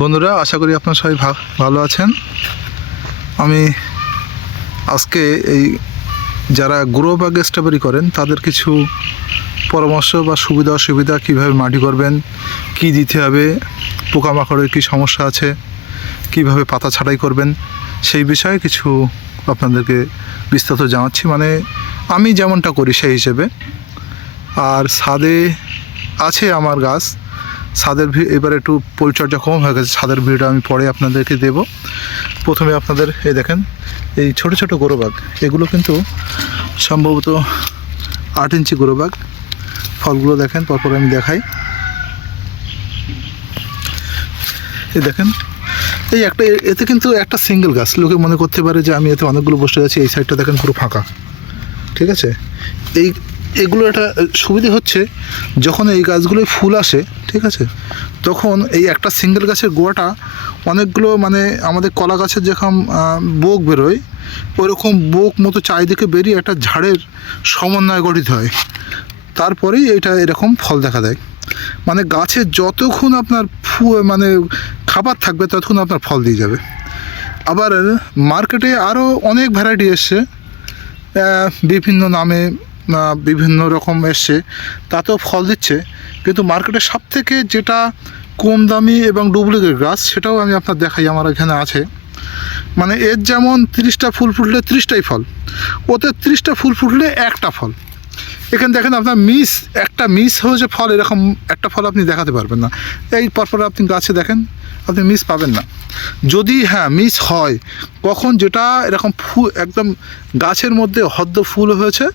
বন্ধুরা, আশা করি আপনারা সবাই ভালো আছেন। আমি আজকে এই যারা গ্রো ব্যাগ স্ট্রবেরি করেন তাদের কিছু পরামর্শ বা সুবিধা অসুবিধা, কীভাবে মাটি করবেন, কি দিতে হবে, পোকামাকড়ের কী সমস্যা আছে, কিভাবে পাতা ছাঁটাই করবেন, সেই বিষয়ে কিছু আপনাদেরকে বিস্তারিত জানাচ্ছি। মানে আমি যেমনটা করি সেই হিসেবে। আর ছাদে আছে আমার গাছ, ছাদের এবার একটু পরিচর্যা কম হয়ে গেছে, ছাদের ভিডিওটা আমি পরে আপনাদেরকে দেব। প্রথমে আপনাদের এই দেখেন, এই ছোট ছোট গ্রো ব্যাগ, এগুলো কিন্তু সম্ভবত 8 ইঞ্চি গ্রো ব্যাগ। ফলগুলো দেখেন, পরপর আমি দেখাই। এই দেখেন, এই একটা, এতে কিন্তু একটা সিঙ্গেল গাছ। লোকে মনে করতে পারে যে আমি এতে অনেকগুলো বসে আছি। এই সাইডটা দেখেন পুরো ফাঁকা, ঠিক আছে। এগুলো একটা সুবিধে হচ্ছে, যখন এই গাছগুলোয় ফুল আসে, ঠিক আছে, তখন এই একটা সিঙ্গেল গাছের গোড়াটা অনেকগুলো, মানে আমাদের কলা গাছের যেরকম বোক বেরোয়, ওইরকম বোক মতো চারিদিকে বেরিয়ে একটা ঝাড়ের সমন্বয় গঠিত হয়। তারপরেই এটা এরকম ফল দেখা দেয়। মানে গাছে যতক্ষণ আপনার মানে খাবার থাকবে ততক্ষণ আপনার ফল দিয়ে যাবে। আবার মার্কেটে আরও অনেক ভ্যারাইটি এসছে, বিভিন্ন নামে বিভিন্ন রকম এসছে, তাতেও ফল দিচ্ছে। কিন্তু মার্কেটে সবথেকে যেটা কম দামি এবং ডুপ্লিকেট গাছ, সেটাও আমি আপনার দেখাই। আমার এখানে আছে, মানে এর যেমন 30টা ফুল ফুটলে 30টাই ফল, ওতে 30টা ফুল ফুটলে একটা ফল। এখানে দেখেন আপনার একটা মিস হয়েছে ফল, এরকম একটা ফল আপনি দেখাতে পারবেন না। এই পরপর আপনি গাছে দেখেন, আপনি মিস পাবেন না। যদি মিস হয় কখন, যেটা এরকম একদম গাছের মধ্যে হদ্দ ফুল হয়েছে,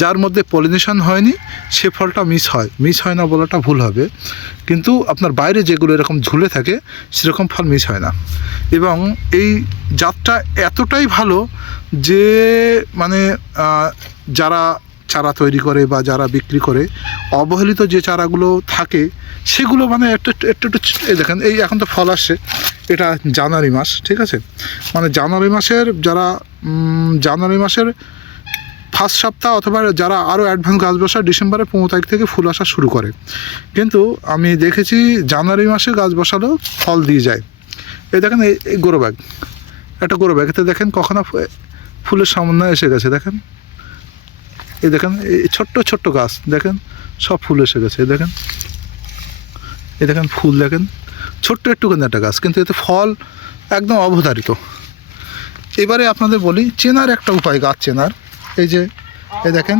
যার মধ্যে পলিনেশন হয়নি, সে ফলটা মিস হয় না বলাটা ভুল হবে। কিন্তু আপনার বাইরে যেগুলো এরকম ঝুলে থাকে, সেরকম ফল মিস হয় না। এবং এই জাতটা এতটাই ভালো যে মানে যারা চারা তৈরি করে বা যারা বিক্রি করে, অবহেলিত যে চারাগুলো থাকে সেগুলো মানে একটু এই দেখেন, এই এখন তো ফল আসছে, এটা জানুয়ারি মাস, ঠিক আছে। মানে জানুয়ারি মাসের ফার্স্ট সপ্তাহ, অথবা যারা আরও অ্যাডভান্স গাছ বসায় ডিসেম্বরের 15 তারিখ থেকে ফুল আসা শুরু করে। কিন্তু আমি দেখেছি জানুয়ারি মাসে গাছ বসালেও ফল দিয়ে যায়। এই দেখেন, এই গ্রো ব্যাগ, একটা গ্রো ব্যাগ, এতে দেখেন কখনো ফুলের সমন্বয় এসে গেছে। দেখেন, এই দেখেন, এই ছোট্ট ছোট্ট গাছ দেখেন, সব ফুল এসে গেছে। এই দেখেন ফুল দেখেন, ছোট্ট একটুখানি একটা গাছ, কিন্তু এতে ফল একদম অবধারিত। এবারে আপনাদের বলি চেনার একটা উপায়, গাছ চেনার। এই দেখেন,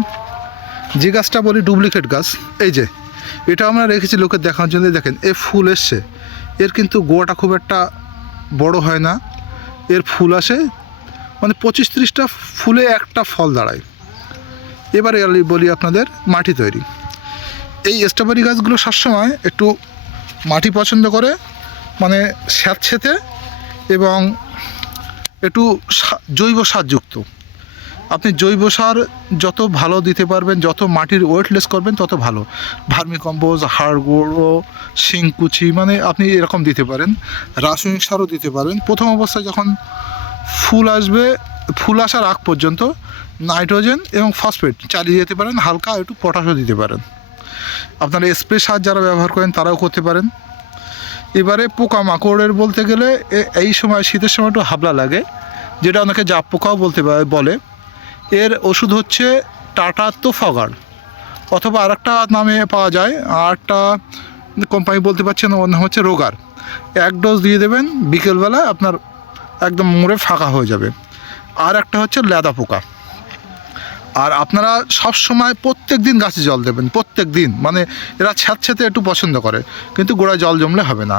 যে গাছটা বলি ডুপ্লিকেট গাছ, এই যে এটা আমরা রেখেছি লোকের দেখানোর জন্য। দেখেন, এ ফুল এসছে, এর কিন্তু গোয়াটা খুব একটা বড় হয় না, এর ফুল আসে মানে 25-30টা ফুলে একটা ফল দাঁড়ায়। এবারে বলি আপনাদের মাটি তৈরি। এই স্ট্রবেরি গাছগুলো সবসময় একটু মাটি পছন্দ করে, মানে স্যাঁতসেঁতে এবং একটু জৈব সারযুক্ত। আপনি জৈব সার যত ভালো দিতে পারবেন, যত মাটির ওয়েটলেস করবেন তত ভালো। ভার্মি কম্পোজ, হাড় গুঁড়ো, শিংকুচি, মানে আপনি এরকম দিতে পারেন। রাসায়নিক সারও দিতে পারেন। প্রথম অবস্থায় যখন ফুল আসবে, ফুল আসার আগ পর্যন্ত নাইট্রোজেন এবং ফসফেট চালিয়ে যেতে পারেন, হালকা একটু পটাশও দিতে পারেন। আপনারা স্প্রে সার যারা ব্যবহার করেন তারাও করতে পারেন। এবারে পোকামাকড়ের বলতে গেলে এই সময়, শীতের সময় একটু হাবলা লাগে, যেটা অনেকে জাপ পোকাও বলে। এর ওষুধ হচ্ছে টাটা তোফাগার, অথবা আরেকটা নামে পাওয়া যায়, আরেকটা কোম্পানি বলতে পারছেন, ওর নাম হচ্ছে রোগার। 1 ডোজ দিয়ে দেবেন বিকেলবেলা, আপনার একদম মোড়ে ফাঁকা হয়ে যাবে। আর একটা হচ্ছে লেদা পোকা। আর আপনারা সব সময় প্রত্যেক দিন গাছে জল দেবেন, প্রত্যেক দিন। মানে এরা স্যাঁতসেঁতে একটু পছন্দ করে, কিন্তু গোড়ায় জল জমলে হবে না।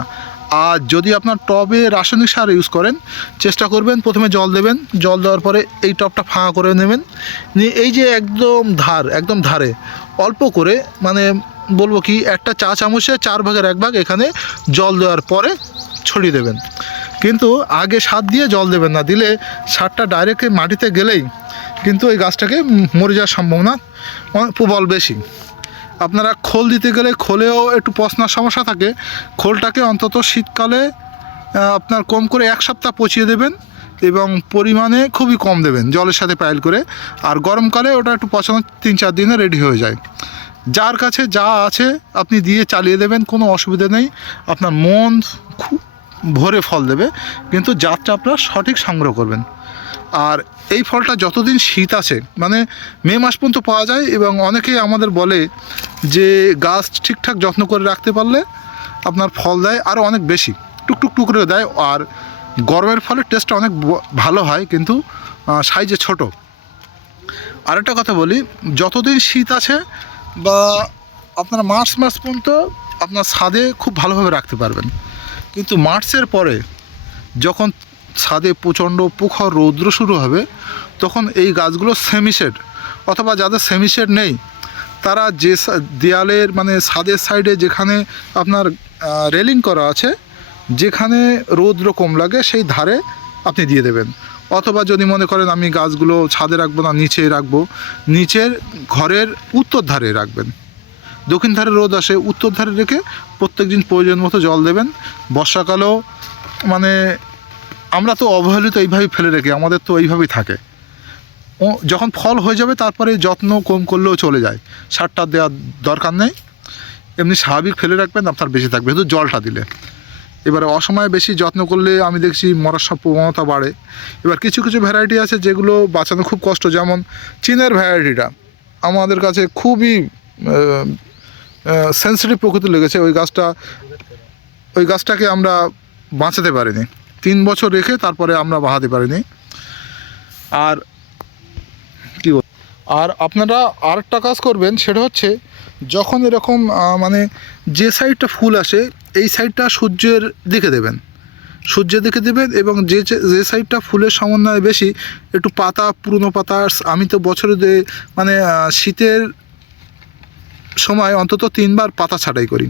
আর যদি আপনার টবে রাসায়নিক সার ইউজ করেন, চেষ্টা করবেন প্রথমে জল দেবেন, জল দেওয়ার পরে এই টবটা ফাঁকা করে নেবেন, নিয়ে এই যে একদম ধারে অল্প করে, মানে বলবো কি, একটা চা চামচে 4 ভাগের 1 ভাগ এখানে জল দেওয়ার পরে ছড়িয়ে দেবেন। কিন্তু আগে সার দিয়ে জল দেবেন না, দিলে সারটা ডাইরেক্ট মাটিতে গেলেই কিন্তু ওই গাছটাকে মরে যাওয়ার সম্ভাবনা প্রবল বেশি। আপনারা খোল দিতে গেলে খোলেও একটু পচনার সমস্যা থাকে। খোলটাকে অন্তত শীতকালে আপনার কম করে 1 সপ্তাহ পচিয়ে দেবেন, এবং পরিমাণে খুবই কম দেবেন, জলের সাথে পাইল করে। আর গরমকালে ওটা একটু পচানো 3-4 দিনে রেডি হয়ে যায়। যার কাছে যা আছে আপনি দিয়ে চালিয়ে দেবেন, কোনো অসুবিধা নেই। আপনার মন খুব ভরে ফল দেবে, কিন্তু জাতটা আপনারা সঠিক সংগ্রহ করবেন। আর এই ফলটা যতদিন শীত আছে, মানে মে মাস পর্যন্ত পাওয়া যায়, এবং অনেকেই আমাদের বলে যে গাছ ঠিকঠাক যত্ন করে রাখতে পারলে আপনার ফল দেয় আরও অনেক বেশি, টুকটুক টুকরে দেয়। আর গরমের ফলে টেস্টটা অনেক ভালো হয়, কিন্তু সাইজে ছোট। আরেকটা কথা বলি, যতদিন শীত আছে বা আপনারা মার্চ মাস পর্যন্ত আপনার ছাদে খুব ভালোভাবে রাখতে পারবেন, কিন্তু মার্চের পরে যখন ছাদে প্রচণ্ড প্রখর রৌদ্র শুরু হবে, তখন এই গাছগুলো সেমিশেড, অথবা যাদের সেমিশেড নেই তারা যে দেয়ালের মানে ছাদের সাইডে যেখানে আপনার রেলিং করা আছে, যেখানে রৌদ্র কম লাগে সেই ধারে আপনি দিয়ে দেবেন। অথবা যদি মনে করেন আমি গাছগুলো ছাদে রাখবো না, নিচে রাখবো, নিচের ঘরের উত্তর ধারে রাখবেন। দক্ষিণ ধারে রোদ আসে, উত্তর ধারে রেখে প্রত্যেক দিন প্রয়োজন মতো জল দেবেন। বর্ষাকালেও মানে আমরা তো অবহেলিত এইভাবেই ফেলে রেখে, আমাদের তো এইভাবেই থাকে। ও যখন ফল হয়ে যাবে তারপরে যত্ন কম করলেও চলে যায়, সারটা দেওয়ার দরকার নেই, এমনি স্বাভাবিক ফেলে রাখবেন, আপনার বেঁচে থাকবে শুধু জলটা দিলে। এবারে অসময়ে বেশি যত্ন করলে আমি দেখছি মরার সব প্রবণতা বাড়ে। এবার কিছু কিছু ভ্যারাইটি আছে যেগুলো বাঁচানো খুব কষ্ট, যেমন চীনের ভ্যারাইটিটা আমাদের কাছে খুবই সেন্সিটিভ প্রকৃতি লেগেছে। ওই গাছটাকে আমরা বাঁচাতে পারিনি, 3 বছর রেখে তারপরে আমরা বাঁচাতে পারিনি। আর কি আর আপনারা আরেকটা কাজ করবেন, সেটা হচ্ছে যখন এরকম মানে যে সাইডটা ফুল আসে এই সাইডটা সূর্যের দিকে দেবেন, সূর্যের দিকে দেবেন। এবং যে সাইডটা ফুলের সমন্বয় বেশি, একটু পাতা পুরনো পাতা, আমি তো বছরে মানে শীতের সময় অন্তত 3 বার পাতা ছাঁটাই করি,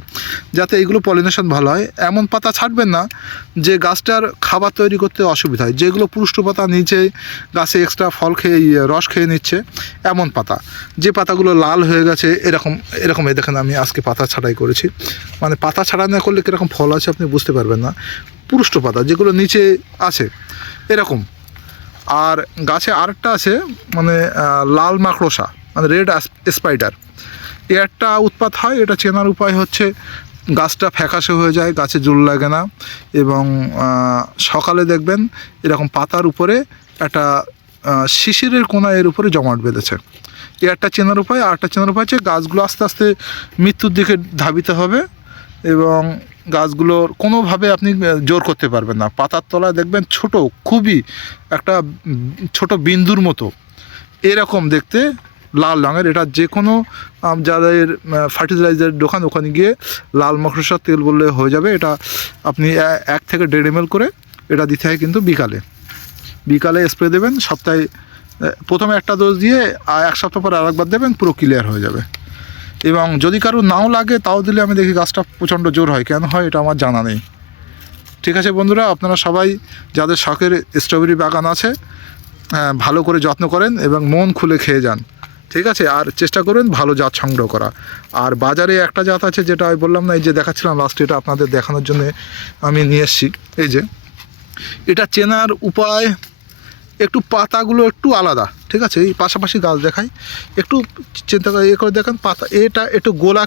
যাতে এইগুলো পলিনেশন ভালো হয়। এমন পাতা ছাঁটবেন না যে গাছটার খাবার তৈরি করতে অসুবিধা হয়, যেগুলো পুষ্ট পাতা নিচে গাছে এক্সট্রা ফল খেয়ে রস খেয়ে নিচ্ছে, এমন পাতা। যে পাতাগুলো লাল হয়ে গেছে এরকম এই দেখেন আমি আজকে পাতা ছাঁটাই করেছি, মানে পাতা ছাঁটাই না করলে কীরকম ফল আছে আপনি বুঝতে পারবেন না। পুষ্ট পাতা যেগুলো নিচে আছে এরকম। আর গাছে আরেকটা আছে মানে লাল মাকড়সা, মানে রেড স্পাইডার, একটা উৎপাত হয়। এটা চেনার উপায় হচ্ছে গাছটা ফ্যাকাশে হয়ে যায়, গাছে জল লাগে না, এবং সকালে দেখবেন এরকম পাতার উপরে একটা শিশিরের কোনা এর উপরে জমাট বেঁধেছে। একটা চেনার উপায়। আর একটা চেনার উপায় হচ্ছে গাছগুলো আস্তে আস্তে মৃত্যুর দিকে ধাবিত হবে, এবং গাছগুলোর কোনোভাবে আপনি জোর করতে পারবেন না। পাতার তলায় দেখবেন ছোট, খুবই একটা ছোট বিন্দুর মতো এরকম দেখতে, লাল রঙের। এটা যে কোনো যাদের ফার্টিলাইজার দোকান, ওখানে গিয়ে লাল মাকড়সার তেল বললে হয়ে যাবে। এটা আপনি 1 থেকে 1.5 ml করে এটা দিতে হয়, কিন্তু বিকালে স্প্রে দেবেন। সপ্তাহে প্রথমে একটা ডোজ দিয়ে 1 সপ্তাহ পরে আরেকবার দেবেন, পুরো ক্লিয়ার হয়ে যাবে। এবং যদি কারো নাও লাগে তাও দিলে আমি দেখি গাছটা প্রচণ্ড জোর হয়। কেন হয় এটা আমার জানা নেই। ঠিক আছে বন্ধুরা, আপনারা সবাই যাদের শখের স্ট্রবেরি বাগান আছে ভালো করে যত্ন করেন এবং মন খুলে খেয়ে যান, ঠিক আছে। আর চেষ্টা করবেন ভালো জাত সংগ্রহ করা। আর বাজারে একটা জাত আছে যেটা আমি বললাম না, এই যে দেখাচ্ছিলাম লাস্টে, এটা আপনাদের দেখানোর জন্য আমি নিয়ে এসেছি। এই যে এটা চেনার উপায়, একটু পাতাগুলো একটু আলাদা, ঠিক আছে। এই পাশাপাশি গাছ দেখাই, একটু চিন্তা করে করে দেখেন পাতা, এটা একটু গোলা